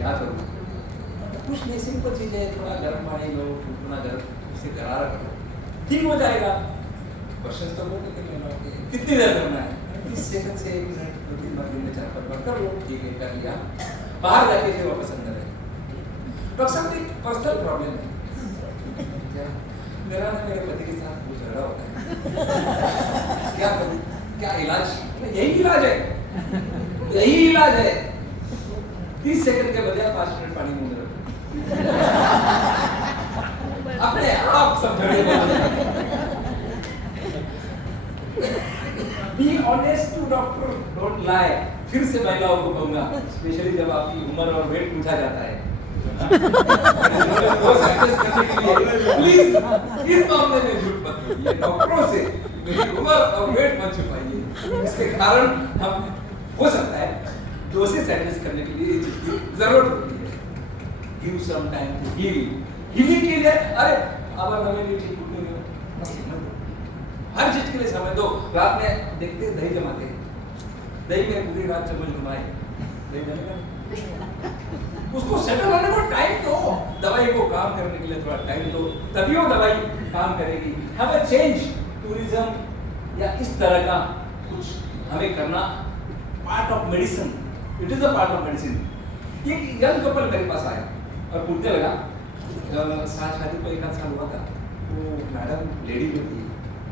क्या करूँ? कुछ नहीं, सिंपल चीज़ है, थोड़ा गर्म पानी लो, उतना गर्म उससे गरारा करो, ठीक हो जाएगा। क्वेश्चन तो वो कितनी देर करना है? 30 सेकंड से 1 मिनट, 2-3 बार दिन में 4-5 बार कर लो, ठीक है, कर लिया। बाहर जाके फिर वापस अंदर है। डॉक्टर साहब एक पर्सनल प्रॉब्लम है क्या? मेरा ना मेरे पति के साथ बहुत झगड़ा होता है, क्या करूँ, क्या इलाज? यही इलाज है, यही इलाज है। 30 सेकंड के बजाय 5 मिनट पानी मुंह में रखो, अपने आप सब झगड़े बंद हो जाएंगे। Be honest to doctor, don't lie। फिर से महिलाओं को कहूँगा, स्पेशली जब आपकी उम्र और वेट पूछा जाता है, प्लीज इस मामले में झूठ मत बोलिए डॉक्टरों से, मेरी उम्र और वेट मत छुपाइए। इसके कारण हम हो सकता है डोसेस एडजस्ट करने के लिए जरूरत होती है। Give some time to heal. Healing के लिए अरे अब हमें भी ठीक नहीं हो, हर चीज के लिए समय दो। रात में देखते दही जमाते, दही में पूरी रात चम्मच घुमाए, दही जमेगा, उसको सेटल होने को टाइम दो। दवाई को काम करने के लिए थोड़ा टाइम दो, तभी वो दवाई काम करेगी। हमें चेंज टूरिज्म या इस तरह का कुछ हमें करना part of medicine, it is a part of medicine. एक यंग कपल मेरे पास आया और पूछने लगा, शादी को 1 आध साल हुआ था, वो मैडम लेडी होती है,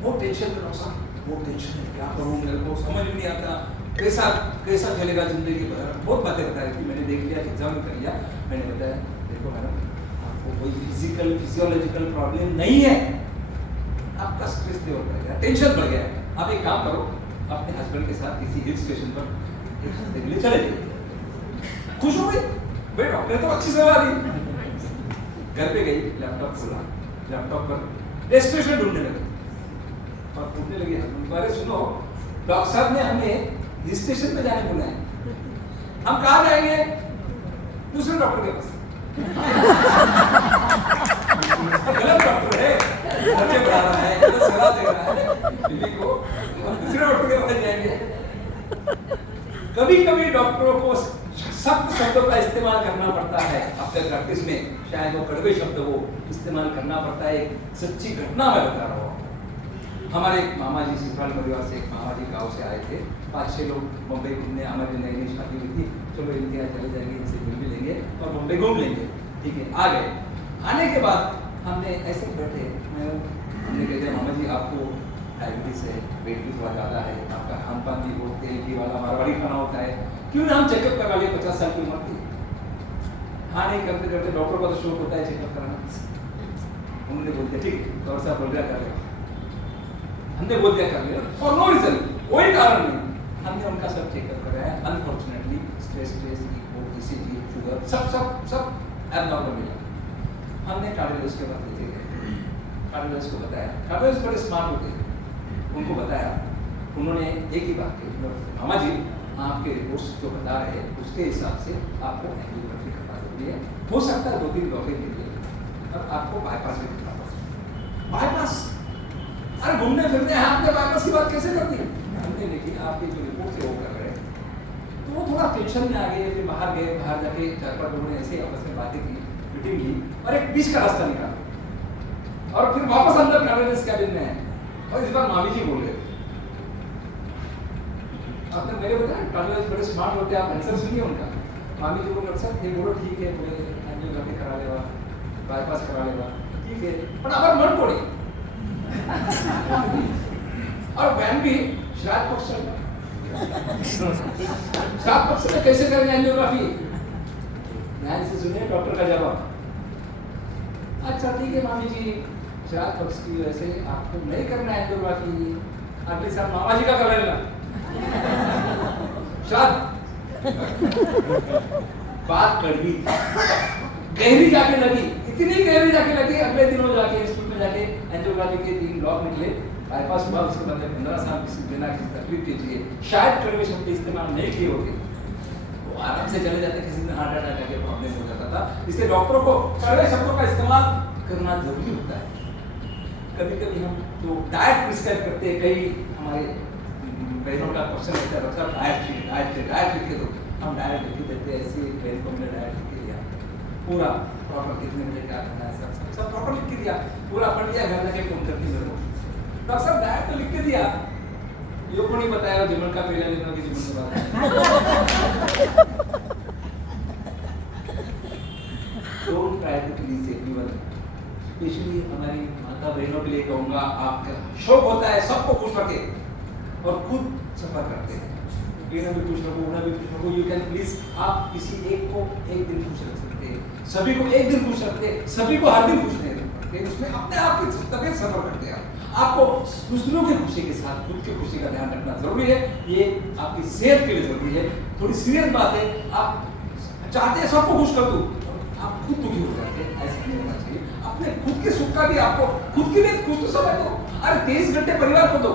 बहुत टेंशन में, बहुत टेंशन है, क्या करूँ, मेरे को समझ में नहीं आता, कैसा चलेगा जिंदगी भर, बहुत बातें बता रही थी। मैंने देख लिया, एग्जाम कर लिया, मैंने बताया देखो मैडम, आपको कोई फिजियोलॉजिकल प्रॉब्लम नहीं है, आपका स्ट्रेस लेवल बढ़ गया, टेंशन बढ़ गया, आप एक काम करो, अपने हस्बैंड के साथ किसी हिल स्टेशन पर 1 हफ्ते के लिए चले जाइए। खुश हो गई, भाई डॉक्टर ने तो अच्छी सलाह दी। घर पे गई, लैपटॉप खोला, लैपटॉप पर डेस्टिनेशन ढूंढने लगी और पूछने लगी हस्बैंड, अरे सुनो, डॉक्टर साहब ने हमें हिल स्टेशन पे जाने बोला है, हम कहाँ जाएंगे? दूसरे डॉक्टर के पास। गलत डॉक्टर है, खर्चे बढ़ा रहा है, गलत सलाह दे रहा है बीवी को, हम दूसरे डॉक्टर के पास जाएंगे। कभी कभी डॉक्टरों को सख्त शब्दों का इस्तेमाल करना पड़ता है अपने प्रैक्टिस में, शायद वो कड़वे शब्द वो इस्तेमाल करना पड़ता है। एक सच्ची घटना मैं बता रहा हूँ। हमारे एक मामा जी, सिंपल परिवार से एक मामा जी गाँव से आए थे, 5-6 लोग बम्बई घूमने, हमारी नई नई शादी हुई थी, चलो इनके यहाँ चले जाएंगे, इनसे मिल भी लेंगे और बम्बई घूम लेंगे, ठीक है। आ गए, आने के बाद हमने ऐसे बैठे, हमने कहते मामा जी आपको डायबिटीज है, वेट भी थोड़ा ज़्यादा है, आपका खान पान भी बहुत तेल घी वाला मारवाड़ी खाना होता है, क्यों ना हम चेकअप करा लिए, 50 साल की उम्र थी। हाँ नहीं करते करते डॉक्टर का तो शौक होता है चेकअप कराना। उन्होंने बोल दिया ठीक है, डॉक्टर साहब बोल दिया कर लिया, हमने बोल दिया कर लिया, और नो रीजन, कोई कारण नहीं, हमने उनका सब चेकअप कराया। अनफॉर्चुनेटली स्ट्रेस, ECG, शुगर सब एबनॉर्मल मिला। हमने कार्डियोलॉजिस्ट के पास लेके गए, कार्डियोलॉजिस्ट को बताया, कार्डियोलॉजिस्ट बड़े स्मार्ट होते हैं, उनको बताया, उन्होंने एक ही बात कही, मामा जी आपके रिपोर्ट्स जो बता रहे हैं उसके हिसाब से आपको एंजियोग्राफी करना जरूरी है, हो सकता है 2-3 ब्लॉकेज मिले और आपको बाईपास भी करना पड़ता। बाईपास, अरे घूमने फिरने हैं, आपने बाईपास की बात कैसे कर दी? हमने देखी आपकी जो रिपोर्ट है वो कर रहे हैं, तो वो थोड़ा टेंशन में आ गए, फिर बाहर गए, बाहर जाके 4-5 लोगों ने ऐसे आपस में बातें की, मीटिंग ली और एक बीच का रास्ता निकाला और फिर वापस अंदर कार्डियोलॉजिस्ट कैबिन में है और इस बार मामी जी बोल रहे थे। आपने मेरे बताया कार्डियोलॉजिस्ट बड़े स्मार्ट होते हैं, आप आंसर सुनिए उनका। मामी जी बोल सर ये बोलो ठीक है, बोले एंजियोग्राफी करा लेगा, बाईपास करा लेगा, ठीक है, पर अगर मन पड़े और वैन भी श्राद्ध पक्ष में कैसे करेंगे एंजियोग्राफी? ध्यान से सुनिए डॉक्टर का जवाब। अच्छा ठीक है मामी जी, श्राद्ध पक्ष की वजह से आपको नहीं करना एंजियोग्राफी, अगले साल मामा जी का कर लेना श्राद्ध। बात कड़वी गहरी जाके लगी, इतनी गहरी जाके लगी, अगले दिनों जाके इंस्टीट्यूट में जाके एंजियोग्राफी के 3 ब्लॉक निकले, बाईपास हुआ, उसके बाद 15 साल किसी बिना किसी तकलीफ के लिए शायद कड़वे शब्द इस्तेमाल नहीं किए होते, वो आराम से चले जाते, किसी दिन हार्ट अटैक आके प्रॉब्लम हो जाता था। इसलिए डॉक्टरों को कड़वे शब्दों का इस्तेमाल करना जरूरी होता है। कभी कभी हम जो डाइट प्रिस्क्राइब करते हैं, कई हमारे बहनों का क्वेश्चन रहता है, डाइट लिख के दो, हम डाइट लिख के देते हैं, ऐसी बहन को हमने डाइट लिख के पूरा प्रॉपर कितने बजे क्या करना है, सब प्रॉपर लिख के दिया, पूरा पढ़ लिया, घर जाके फोन करती मेरे को, डॉक्टर साहब डायट तो लिख के दिया, ये को नहीं बताया जीवन का पहले दिन की जीवन के बाद। Don't try to please everyone, specially हमारी माता बहनों के लिए कहूँगा, आपका शौक होता है सबको खुश रखे और खुद सफर करते हैं, इन्हें भी खुश रखो, उन्हें भी खुश रखो, यू कैन प्लीज, आप किसी एक को एक दिन खुश रख सकते हैं, सभी को एक दिन खुश रखते हैं, सभी को हर दिन खुश नहीं रख सकते, उसमें अपने आप की तबियत सफर करते हैं। आपको दूसरों की खुशी के साथ खुद की खुशी का ध्यान रखना जरूरी है, ये आपकी सेहत के लिए जरूरी है। थोड़ी सीरियस बात है, आप चाहते हैं सबको खुश कर दूं, आप खुद दुखी हो जाते हैं, ऐसा नहीं होना चाहिए। अपने खुद के सुख का भी आपको खुद के लिए कुछ तो समय दो, अरे 23 घंटे परिवार को दो,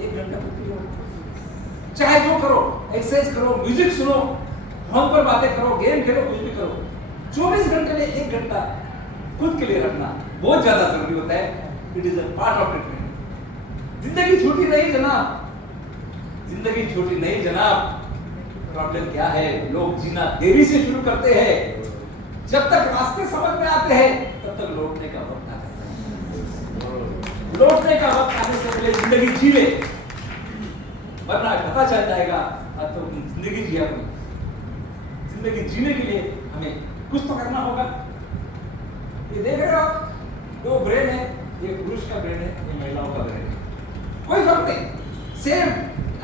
1 घंटा खुद के लिए, चाहे जो करो, एक्सरसाइज करो, म्यूजिक सुनो, फोन पर बातें करो, गेम खेलो, कुछ भी करो, 24 घंटे में 1 घंटा खुद के लिए रखना बहुत ज्यादा जरूरी होता है। It is a part of treatment. जिंदगी छोटी नहीं जनाब, जिंदगी छोटी नहीं जनाब। प्रॉब्लम क्या है, लोग जीना देरी से शुरू करते हैं, जब तक रास्ते समझ में आते हैं तब तक लौटने का वक्त आता है, लौटने का वक्त आने से पहले जिंदगी जी ले, वरना पता चल जाएगा अब तो जिंदगी जिया कोई। जिंदगी जीने के लिए हमें कुछ तो करना होगा। ये देख रहे हो आप, 2 ब्रेन है, ये पुरुष का ब्रेन है, ये महिलाओं का ब्रेन है, कोई फर्क नहीं, सेम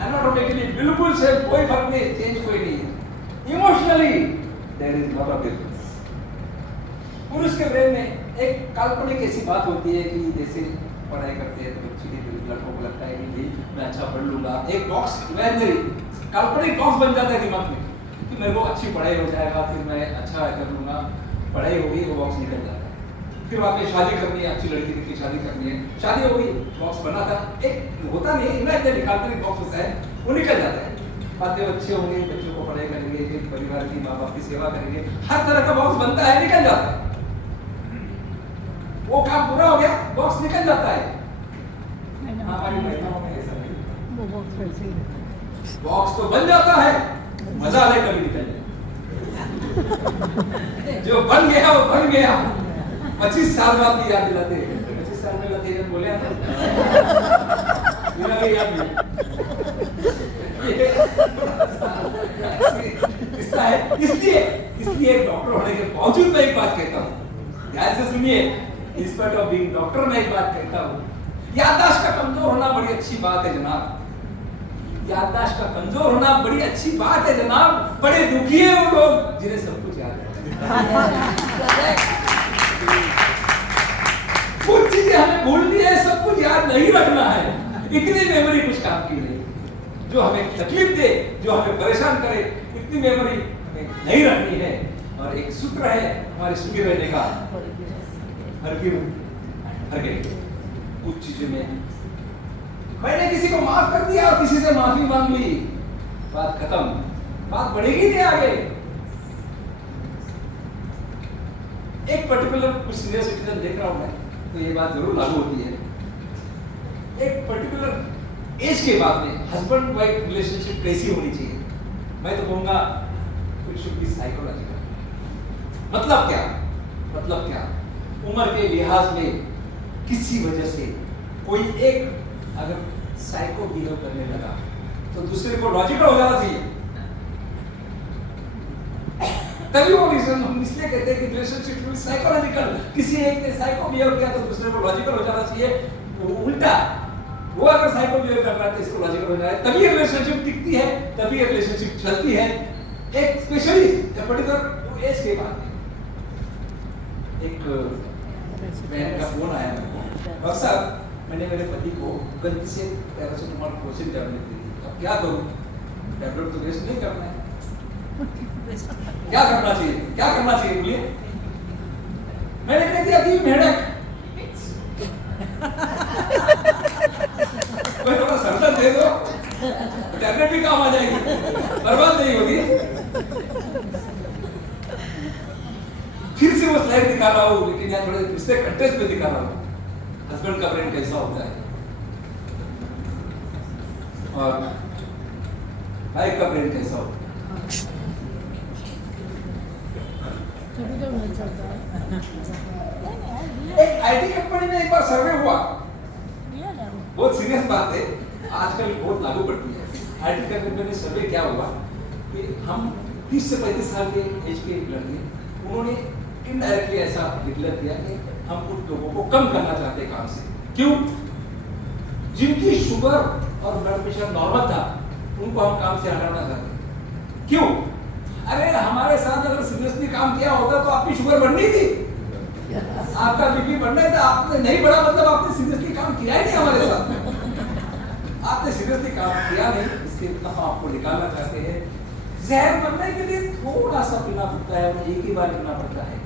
एनाटॉमिकली बिल्कुल सेम, कोई फर्क नहीं, चेंज कोई नहीं है। Emotionally there is lot of difference. पुरुष के ब्रेन में एक काल्पनिक ऐसी बात होती है कि जैसे पढ़ाई करते हैं तो बच्चे के लड़कों को लगता है कि भाई मैं अच्छा पढ़ लूंगा, एक बॉक्स इमेजिनरी काल्पनिक बॉक्स बन जाता है दिमाग में कि मेरे को अच्छी पढ़ाई हो जाएगा, फिर मैं अच्छा कर लूंगा, पढ़ाई होगी, वो बॉक्स निकल जाता है। फिर बाद में शादी करनी है, अच्छी लड़की की शादी करनी है, शादी हो गई, बॉक्स बना था, एक होता नहीं इमेजिनरी काल्पनिक बॉक्स होता है, वो निकल जाता है। बातें अच्छे होंगे, बच्चों को पढ़ाई करेंगे, फिर परिवार की माँ बाप की सेवा करेंगे, हर तरह का बॉक्स बनता है, निकल जाता है, वो काम पूरा हो गया, बॉक्स निकल जाता है। हमारी महिलाओं में ऐसा नहीं, बॉक्स तो बन जाता है, मजा आने कभी निकल जाए, जो बन गया वो बन गया। 25 साल बाद की याद दिलाते हैं, 25 साल में लते जब बोले मेरा भी याद नहीं किस्सा है। इसलिए डॉक्टर होने के बावजूद मैं एक बात कहता हूँ, ध्यान से सुनिए, इंस्पाइट ऑफ बीइंग डॉक्टर मैं एक बात कहता हूँ, याददाश्त का कमजोर होना बड़ी अच्छी बात है जनाब, याददाश्त का कमजोर होना बड़ी अच्छी बात है जनाब। बड़े दुखी है वो लोग जिन्हें सब कुछ याद है। कुछ चीजें हमें भूलनी है, सब कुछ याद नहीं रखना है। इतनी मेमोरी कुछ काम की नहीं, जो हमें तकलीफ दे, जो हमें परेशान करे, इतनी मेमोरी हमें नहीं रखनी है। और एक सूत्र है हमारे सुखी रहने का, हर कुछ चीजों में मैंने किसी को माफ कर दिया और किसी से माफी मांग ली, बात खत्म, बात बढ़ेगी नहीं आगे। एक पर्टिकुलर कुछ सीनियर सिटीजन देख रहा हूं मैं, तो ये बात जरूर लागू होती है। एक पर्टिकुलर एज के बाद में हस्बैंड वाइफ रिलेशनशिप कैसी होनी चाहिए, मैं तो कहूंगा इट शुड बी साइकोलॉजिकल। मतलब क्या, उम्र के लिहाज में किसी वजह से कोई एक अगर साइको बिहेव करने लगा तो दूसरे को लॉजिकल हो जाना चाहिए। तभी वो रीजन हम इसलिए कहते हैं कि रिलेशनशिप में साइकोलॉजिकल, किसी एक ने साइको बिहेव किया तो दूसरे को लॉजिकल हो जाना चाहिए। तो उल्टा, वो अगर साइको बिहेव कर रहा है तो इसको लॉजिकल हो जाए, तभी रिलेशनशिप टिकती है, तभी रिलेशनशिप चलती है। एक स्पेशली पर्टिकुलर एज के बाद एक बहन का फोन आया मेरे को, अक्सर मैंने मेरे पति को गलती से पैरासिटामोल क्रोसिन टैबलेट दी थी, अब क्या करूं, टैबलेट तो वेस्ट नहीं करना है, क्या करना चाहिए बोलिए। मैंने कह दिया कि मेढक कोई थोड़ा सरदर्द दे दो, टैबलेट भी काम आ जाएगी, बर्बाद नहीं होगी। फिर से वो स्लाइड दिखा रहा हूँ, लेकिन यहाँ थोड़े दूसरे कंटेक्स्ट में दिखा रहा हूँ, हस्बैंड का ब्रेन कैसा होता है और वाइफ का ब्रेन कैसा होता है। एक आईटी कंपनी में एक बार सर्वे हुआ, बहुत सीरियस बात है, आजकल बहुत लागू पड़ती है। आईटी कंपनी में सर्वे क्या हुआ कि हम 30 से 35 साल के एज के लड़के, उन्होंने इनडायरेक्टली ऐसा डिक्लेयर किया कि हम कुछ लोगों को कम करना चाहते हैं काम से। क्यों? जिनकी शुगर और ब्लड प्रेशर नॉर्मल था उनको हम काम से हटाना चाहते हैं। क्यों? अरे हमारे साथ अगर सीरियसली काम किया होता तो आपकी शुगर बढ़नी थी, आपका बीपी बढ़ना था, आपने नहीं बढ़ा मतलब आपने सीरियसली काम किया ही नहीं हमारे साथ। आपने सीरियसली काम किया नहीं, इसके हम आपको निकालना चाहते हैं। जहर बनने के लिए थोड़ा सा पीना पड़ता है, एक ही बार पीना पड़ता है,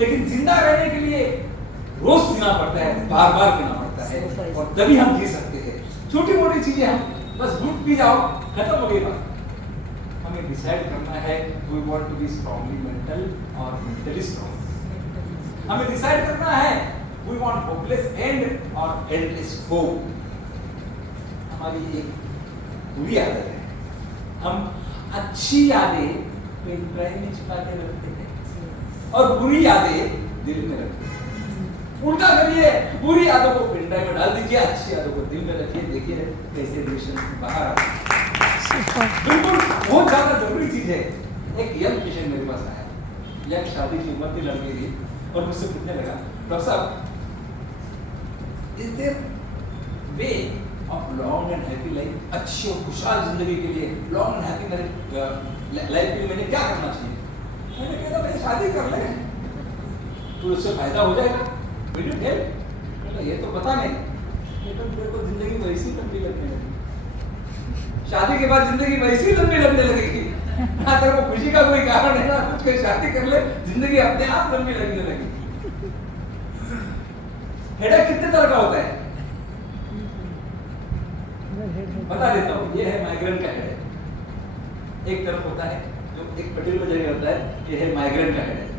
लेकिन जिंदा रहने के लिए रोज पीना पड़ता है, बार बार पीना पड़ता है, और तभी हम जी सकते हैं। छोटी मोटी चीजें हम बस दूध पी जाओ, खत्म हो गई बात। हमें डिसाइड करना है, we want to be strongly mental और मेंटली स्ट्रांग। हमें डिसाइड करना है, वी वांट होपलेस एंड और एंडलेस होप। हमारी एक बुरी आदत है, हम अच्छी यादें पेन ड्राइव में छुपा के रखते हैं और बुरी यादें दिल में रखते हैं। उल्टा करिए, बुरी यादों को पेन ड्राइव में डाल दीजिए, अच्छी यादों को दिल में रखिए। देखिए कैसे रिलेशन बाहर आते हैं। बिल्कुल बहुत ज्यादा जरूरी चीज है। एक यंग पेशेंट मेरे पास आया, यंग शादी की उम्र की लड़की थी, और मुझसे पूछने लगा, डॉक्टर साहब is their way of long and happy life, अच्छी और खुशहाल जिंदगी के लिए, लॉन्ग एंड हैप्पी लाइफ के लिए मैंने क्या करना चाहिए? मैंने कहा भाई शादी कर ले, तो उससे फायदा हो जाएगा। ये तो पता नहीं, लेकिन तेरे को जिंदगी वैसी लंबी लगने लगी, शादी के बाद जिंदगी वैसी लंबी लगने लगेगी ना, तेरे को खुशी का कोई कारण है ना कुछ, कोई शादी कर ले, जिंदगी अपने आप लंबी लगने लगी। हेडेक कितने तरह का होता है बता देता हूँ। ये है माइग्रेन का हेडेक, एक तरफ होता है जो एक पर्टिकुलर जगह होता है, ये है माइग्रेन का हेडेक।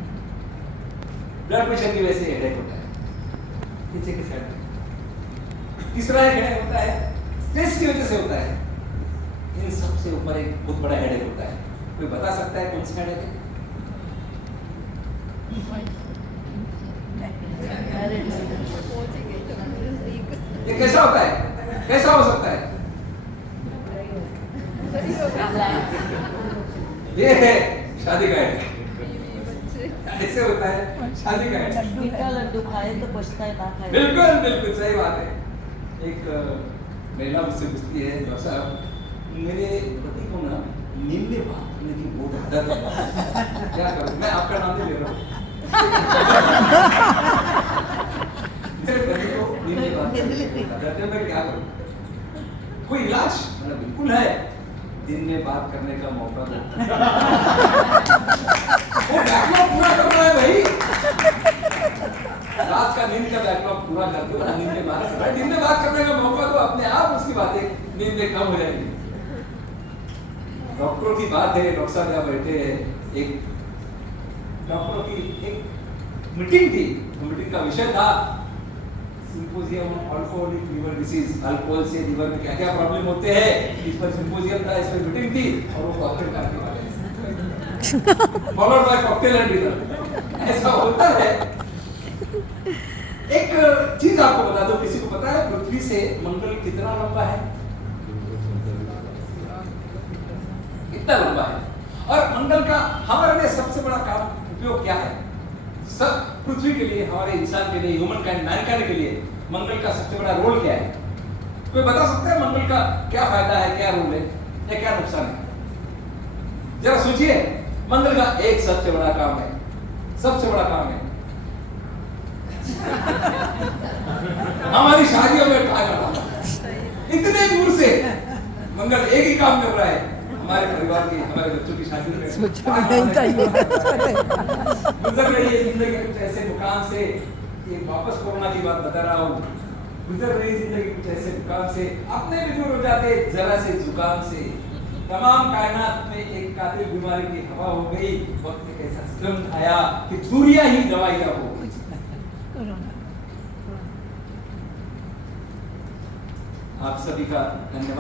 ब्लड प्रेशर की वजह से हेडेक होता है पीछे की साइड। तीसरा एक हेडेक होता है स्ट्रेस की वजह से होता है। इन सबसे ऊपर एक बहुत बड़ा हेडेक होता है। कोई बता सकता है कौन सा हेडेक है? ये कैसा होता है, कैसा हो सकता है? ये है शादी का हेडेक। ऐसे होता है शादी का हेडेक। लड्डू खाए तो पछताए ना खाए। बिल्कुल बिल्कुल सही बात है। एक महिला मुझसे पूछती है, डॉक्टर साहब मेरे पति को ना नींद में बात करने की बहुत आदत है, क्या करूं? मैं आपका नाम नहीं ले रहा हूँ। मेरे पति को नींद में बात करने की आदत है, मैं क्या करूं? कोई इलाज? मतलब बिल्कुल है, दिन में बात करने का मौका दो। वो बैकलॉग पूरा करना है भाई, रात का नींद का बैकलॉग पूरा कर दो, नींद में बात करना है, दिन में बात करने का मौका दो, अपने आप उसकी बातें नींद में कम हो जाएगी। डॉक्टरों की बात है, डॉक्टर साहब यहाँ बैठे हैं, एक डॉक्टरों की एक मीटिंग थी, मीटिंग का विषय था symposium alcoholic liver disease, alcohol से लिवर में क्या क्या प्रॉब्लम होते हैं, इस पर सिंपोजियम था, इस पर मीटिंग थी, और वो कॉकटेल करने वाले followed by cocktail and dinner. ऐसा होता है। एक चीज आपको बता दो, किसी को पता है पृथ्वी से मंगल कितना लंबा है? कितना लंबा है? और मंगल का हमारे लिए सबसे बड़ा काम उपयोग क्या है? सब पृथ्वी के लिए, हमारे इंसान के लिए, ह्यूमन काइंड, मैनकाइंड के लिए मंगल का सबसे बड़ा रोल क्या है? कोई बता सकता है मंगल का क्या फायदा है, क्या रोल है या क्या नुकसान है? जरा सोचिए, मंगल का एक सबसे बड़ा काम है, सबसे बड़ा काम है हमारी शादियों में खाना। इतने दूर से मंगल एक ही काम कर रहा है, हमारे परिवार की, हमारे बच्चों की शादी में गुजर रही है जिंदगी कुछ ऐसे मुकाम से, ये वापस कोरोना की बात बता रहा हूँ, गुजर रही जिंदगी कुछ ऐसे मुकाम से, अपने भी दूर हो जाते जरा से जुकाम से, तमाम कायनात में एक कातिल बीमारी की हवा हो गई, वक्त एक ऐसा सिरम आया कि दूरियां ही दवाइयां हो गई। आप सभी का धन्यवाद।